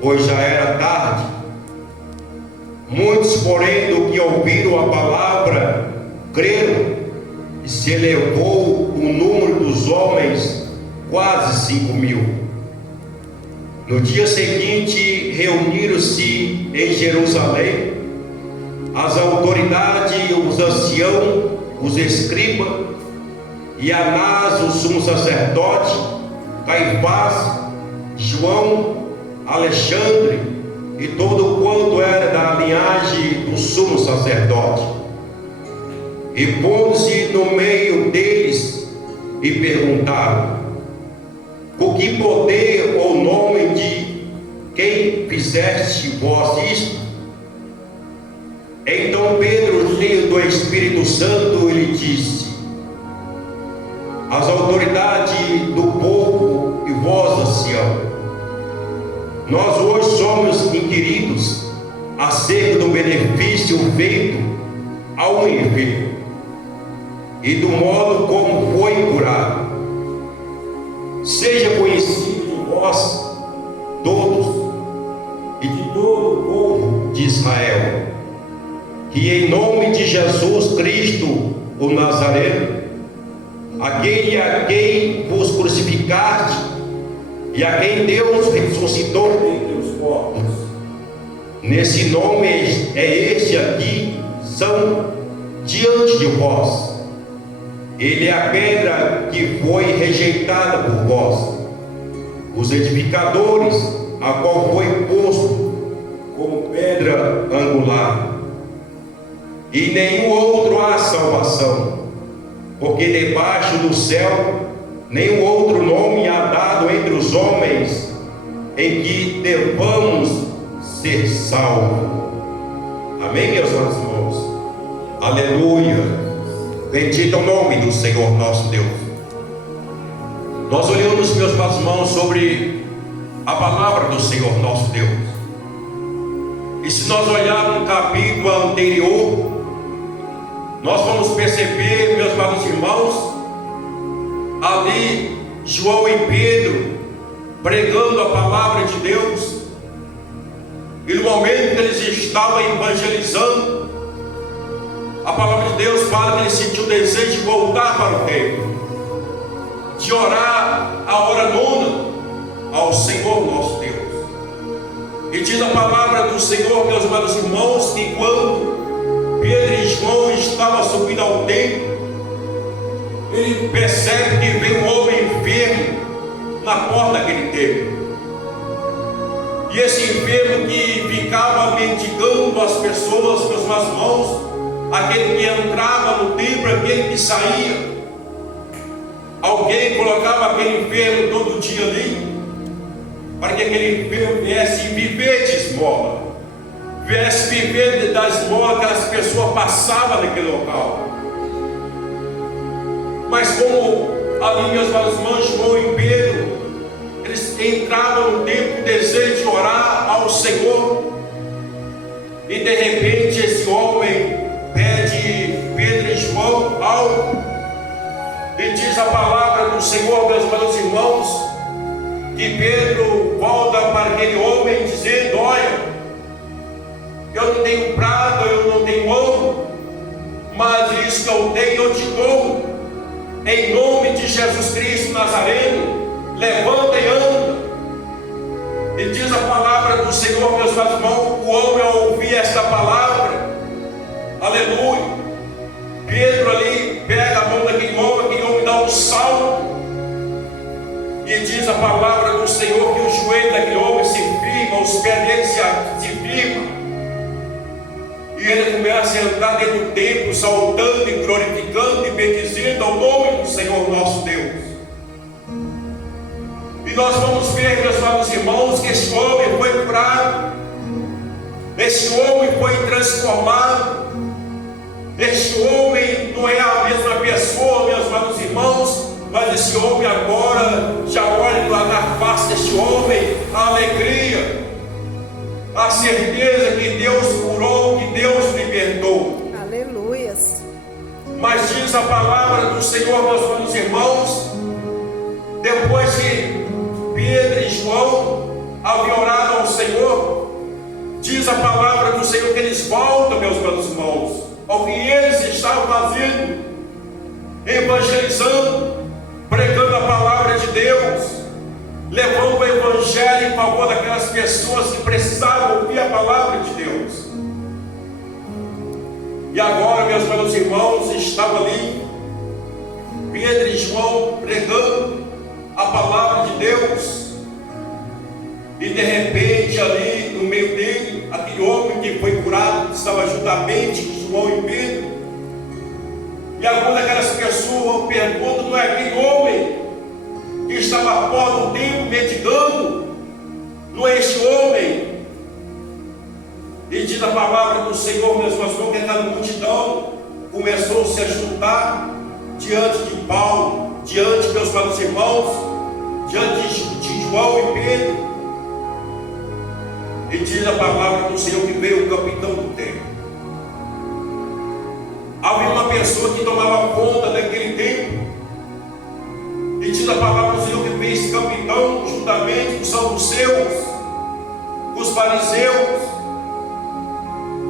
pois já era tarde. Muitos, porém, do que ouviram a palavra, creram, e se elevou o número dos homens quase 5.000. No dia seguinte, reuniram-se em Jerusalém as autoridades, os anciãos, os escribas, e Anás, o sumo sacerdote, Caifás, João, Alexandre e todo quanto era da linhagem do sumo sacerdote. E pôs-se no meio deles e perguntaram: com que poder ou nome de quem fizeste vós isto? Então Pedro, cheio do Espírito Santo, lhe disse: as autoridades do povo e vós, ancião, nós hoje somos inquiridos acerca do benefício feito ao enfermo e do modo como foi curado. Seja conhecido de vós todos e de todo o povo de Israel, que em nome de Jesus Cristo, o Nazareno, aquele a quem vos crucificaste e a quem Deus ressuscitou dentre os mortos, nesse nome é este aqui, são diante de vós. Ele é a pedra que foi rejeitada por vós, os edificadores, a qual foi posto como pedra angular. E nenhum outro há salvação, porque debaixo do céu nenhum outro nome há dado entre os homens em que devamos ser salvos. Amém, meus irmãos? Aleluia! Bendito é o nome do Senhor nosso Deus. Nós olhamos, meus irmãos, sobre a palavra do Senhor nosso Deus. E se nós olharmos no capítulo anterior, nós vamos perceber, meus amados irmãos, ali João e Pedro pregando a palavra de Deus. E no momento que eles estavam evangelizando, a palavra de Deus fala que ele sentiu o desejo de voltar para o templo, de orar a hora nona ao Senhor nosso Deus. E diz a palavra do Senhor, meus amados irmãos, que quando Pedro e João estavam subindo ao templo, ele percebe que vem um homem enfermo na porta daquele templo. E esse enfermo que ficava mendigando as pessoas, meus irmãos, aquele que entrava no templo, aquele que saía, alguém colocava aquele enfermo todo dia ali, para que aquele enfermo viesse viver de esmola, viesse viver da esmola que as pessoas passavam naquele local. Mas como ali, meus irmãos, João e Pedro, eles entravam no templo com desejo de orar ao Senhor, e de repente esse homem pede Pedro e João algo, e diz a palavra do Senhor, meus amados irmãos, que Pedro volta para aquele homem dizendo: olha, eu não tenho prata, eu não tenho ouro, mas isso que eu tenho eu te dou, em nome de Jesus Cristo Nazareno, levanta e anda. E diz a palavra do Senhor, meus irmãos, o homem ao ouvir esta palavra, aleluia, Pedro ali pega a mão daquele homem dá um salto, e diz a palavra do Senhor que o joelho daquele homem se firma, os pés dele se firmam, e ele começa a entrar dentro do templo, saltando e glorificando e bendizendo ao nome do Senhor nosso Deus. E nós vamos ver, meus amados irmãos, que este homem foi curado, este homem foi transformado. Este homem não é a mesma pessoa, meus amados irmãos, mas esse homem agora já olha na face deste homem a alegria, a certeza que Deus curou, que Deus libertou. Aleluias. Mas diz a palavra do Senhor, meus amados irmãos, depois que Pedro e João haviam orado ao Senhor, diz a palavra do Senhor que eles voltam, meus irmãos, ao que eles estavam fazendo, evangelizando, pregando a palavra de Deus, levando o evangelho em favor daquelas pessoas que precisavam ouvir a palavra de Deus. E agora, meus irmãos, estavam ali Pedro e João pregando a palavra de Deus, e de repente ali no meio dele, aquele homem que foi curado, que estava juntamente com João e Pedro. E algumas daquelas pessoas perguntam: não é aquele homem que estava fora do templo meditando? Não é este homem? E diz a palavra do Senhor, meus irmãos, que aquela multidão começou a se juntar diante de Paulo, diante, meus irmãos, diante de João e Pedro. E diz a palavra do Senhor que veio o capitão do templo. Havia uma pessoa que tomava conta daquele templo. E diz a palavra do Senhor que veio esse capitão juntamente com os saduceus, com os fariseus.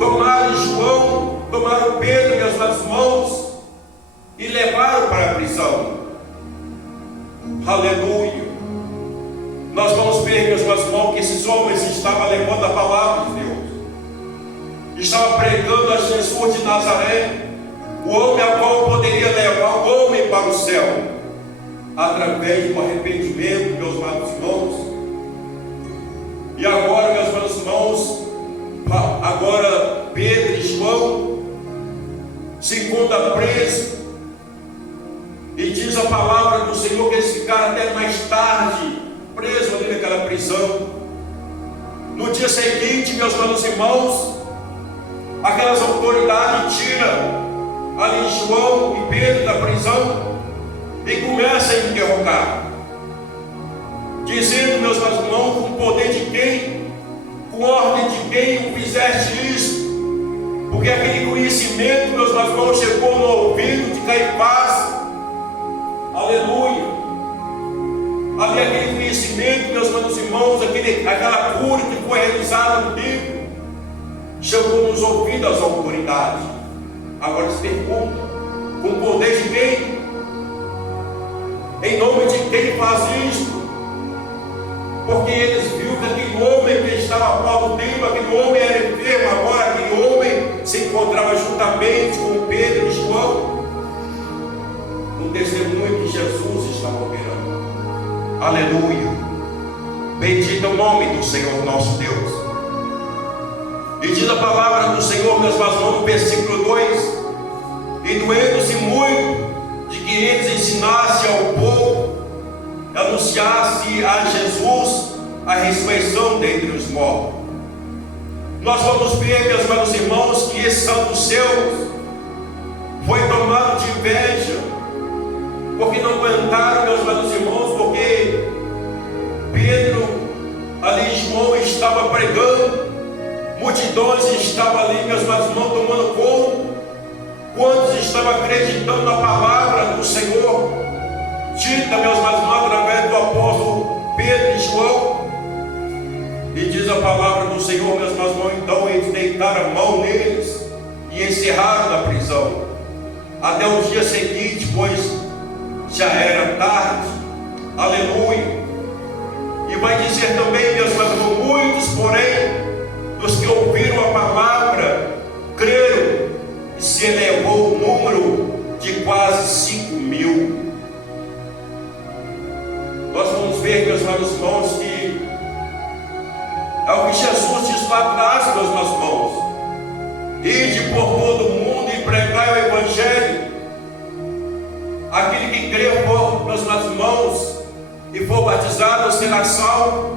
Tomaram João, tomaram Pedro e as suas mãos e levaram para a prisão. Aleluia. Nós vamos ver, meus irmãos, que esses homens estavam levando a palavra de Deus, estavam pregando a Jesus de Nazaré, o homem ao qual poderia levar o homem para o céu, através do arrependimento, meus amados irmãos. E agora, meus amados irmãos, agora Pedro e João se encontram presos, e diz a palavra do Senhor que eles ficaram até mais tarde presos ali naquela prisão. No dia seguinte, meus irmãos, aquelas autoridades tiram ali João e Pedro da prisão e começam a interrogar, dizendo, meus irmãos, com poder de quem, com ordem de quem fizeste isso? Porque aquele conhecimento, meus irmãos, chegou no ouvido de Caifás. Aleluia. Ali aquele conhecimento, meus irmãos, aquela cura que foi realizada no templo, chegou nos ouvidos das autoridades. Agora se pergunta, com o poder de quem? Em nome de quem faz isto? Porque eles viram que aquele homem que estava fora do templo, aquele homem era enfermo, agora aquele homem se encontrava juntamente com Pedro e João, um testemunho que Jesus estava operando. Aleluia. Bendito é o nome do Senhor nosso Deus. E diz a palavra do Senhor, meus irmãos, no versículo 2: e doendo-se muito de que eles ensinassem ao povo, anunciasse a Jesus a ressurreição dentre os mortos. Nós vamos ver, meus irmãos, que esses saduceus foi tomado de inveja, porque não aguentaram, meus irmãos, porque Pedro, ali João estava pregando, multidões estavam ali, meus irmãos, tomando conta. Quantos estavam acreditando na palavra do Senhor, dita, meus irmãos, através do apóstolo Pedro e João? E diz a palavra do Senhor, meus irmãos, então eles deitaram a mão neles e encerraram na prisão, até o dia seguinte, pois já era tarde. Aleluia. E vai dizer também, meus irmãos, muitos, porém, dos que ouviram a palavra, creram, e se elevou o número de quase 5.000. Nós vamos ver, meus irmãos, que é o que Jesus diz lá atrás, meus irmãos: ide por todo o mundo e pregai o Evangelho. Aquele que crê for, meus irmãos, e for batizado será salvo,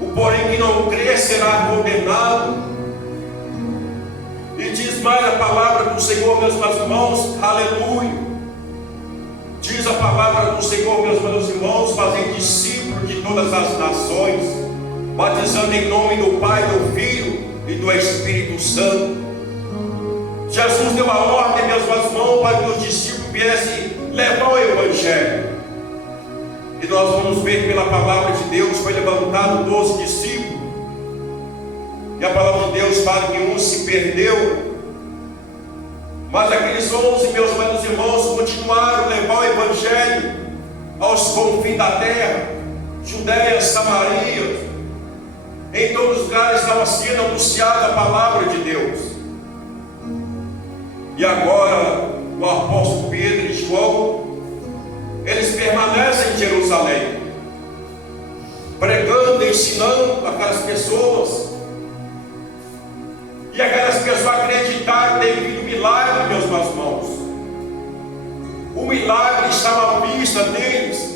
o porém que não crê será condenado. E diz mais a palavra do Senhor, meus irmãos, aleluia. Diz a palavra do Senhor, meus irmãos, fazendo discípulos de todas as nações, batizando em nome do Pai, do Filho e do Espírito Santo. Jesus deu a ordem, meus irmãos, para que os discípulos viessem levar o Evangelho. E nós vamos ver pela palavra de Deus, foi levantado 12 discípulos. E a palavra de dois falam que um se perdeu, mas aqueles 11, meus amados irmãos, continuaram a levar o Evangelho aos confins da terra, Judéia, Samaria, em todos os lugares estava sendo anunciada a palavra de Deus. E agora o apóstolo Pedro e João, eles permanecem em Jerusalém, pregando, ensinando aquelas pessoas, e aquelas pessoas acreditaram devido ao milagre, meus irmãos. O milagre estava à vista deles.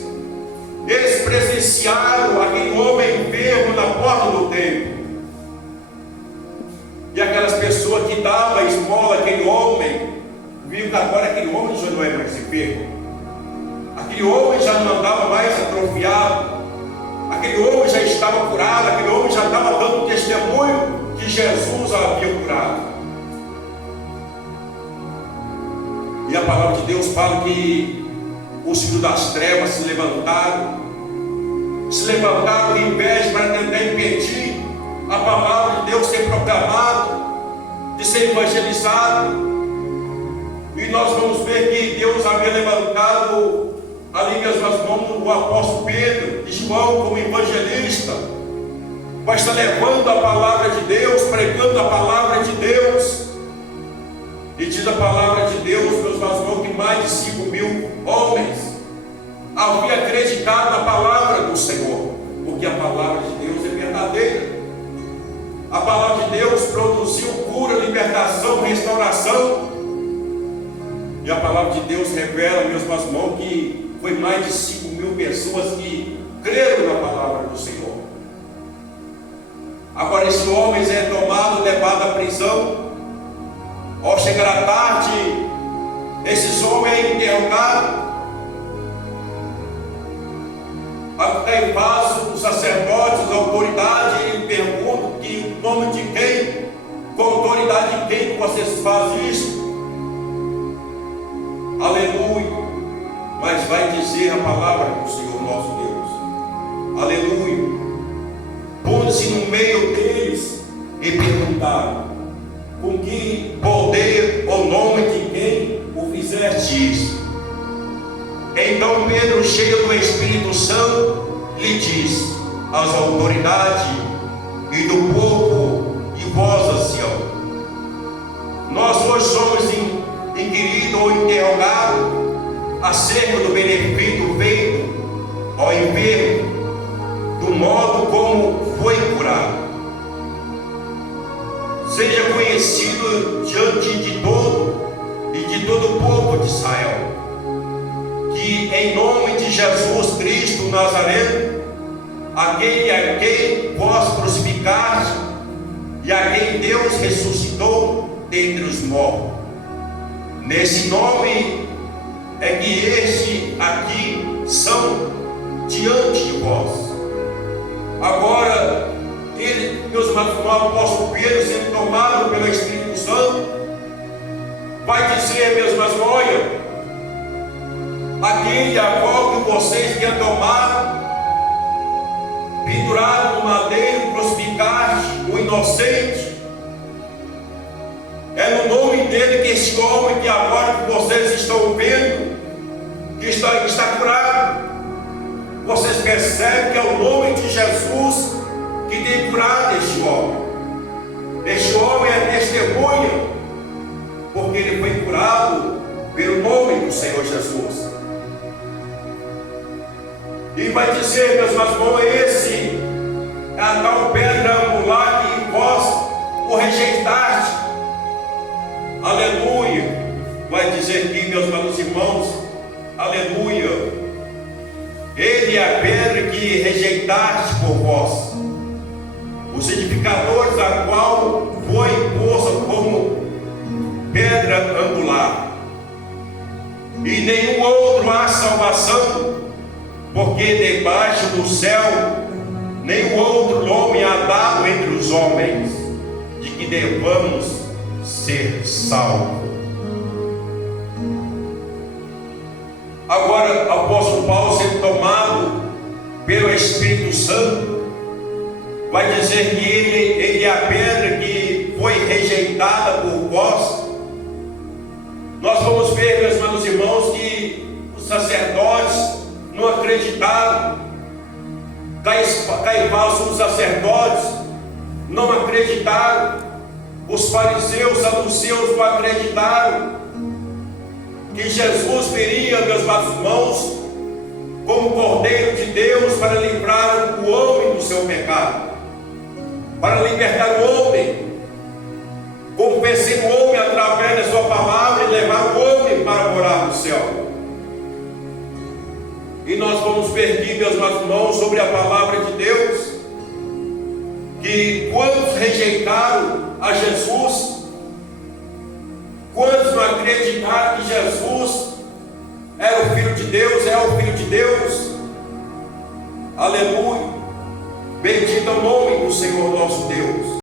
Eles presenciaram aquele homem enfermo na porta do templo, e aquelas pessoas que davam a esmola àquele homem, viram que agora aquele homem já não é mais enfermo, aquele homem já não andava mais atrofiado, aquele homem já estava curado, aquele homem já estava dando testemunho que Jesus o havia curado. E a palavra de Deus fala que os filhos das trevas se levantaram em vez para tentar impedir a palavra de Deus ser proclamada, de ser evangelizada. E nós vamos ver que Deus havia levantado ali, meus irmãos, o apóstolo Pedro e João como evangelista, vai estar levando a palavra de Deus, pregando a palavra de Deus. E diz a palavra de Deus, meus irmãos, que mais de 5.000 homens haviam acreditado na palavra do Senhor, porque a palavra de Deus é verdadeira. A palavra de Deus produziu cura, libertação, restauração. E a palavra de Deus revela, meus irmãos, que foi mais de 5.000 pessoas que creram na palavra do Senhor. Agora esse homem é tomado, levado à prisão. Ao chegar à tarde, esses homens é interrogado. Até em paz, os sacerdotes, a autoridade, perguntam que o nome de quem, com a autoridade de quem vocês fazem isso? Aleluia. Mas vai dizer a palavra do Senhor nosso Deus. Aleluia. Pôs-se no meio deles e perguntaram: com que poder ou nome de quem o fizeste isso? Então Pedro, cheio do Espírito Santo, lhe disse às autoridades e do povo e vós, ancião: nós hoje somos inquiridos ou interrogados acerca do benefício feito ao enfermo, do modo como foi curado. Seja conhecido diante de todo e de todo o povo de Israel, que em nome de Jesus Cristo Nazareno, aquele a quem vós crucificaste e a quem Deus ressuscitou dentre os mortos, nesse nome é que este aqui são diante de vós. Agora, ele, meus irmãos, o apóstolo Pedro, sendo tomado pelo Espírito Santo, vai dizer, meus irmãos, olha, aquele a qual que vocês tinham tomado, pendurado no madeiro, crucificaste o inocente, é no nome dele que este homem que agora que vocês estão vendo, que está curado. Vocês percebem que é o nome de Jesus que tem curado este homem. Este homem é testemunha, porque ele foi curado pelo nome do Senhor Jesus. E vai dizer, meus irmãos, esse é a tal pedra angular que vós o rejeitaste. Aleluia. Vai dizer aqui, meus amados irmãos, aleluia. Ele é a pedra que rejeitaste por vós, os edificadores, a qual foi posta como pedra angular. E nenhum outro há salvação, porque debaixo do céu nenhum outro nome há dado entre os homens, de que devamos ser salvos. Agora, o apóstolo Paulo, sendo tomado pelo Espírito Santo, vai dizer que ele é a pedra que foi rejeitada por vós. Nós vamos ver, meus amados irmãos, que os sacerdotes não acreditaram. Caifás, os sacerdotes, não acreditaram. Os fariseus, saduceus não acreditaram que Jesus viria, meus amados irmãos, como Cordeiro de Deus para livrar o homem do seu pecado, para libertar o homem, convencer o homem através da sua palavra e levar o homem para morar no céu. E nós vamos ver aqui, meus irmãos, sobre a palavra de Deus, que quantos rejeitaram a Jesus, quantos não acreditaram que Jesus era o Filho de Deus, é o Filho de Deus. Aleluia, bendito é o nome do Senhor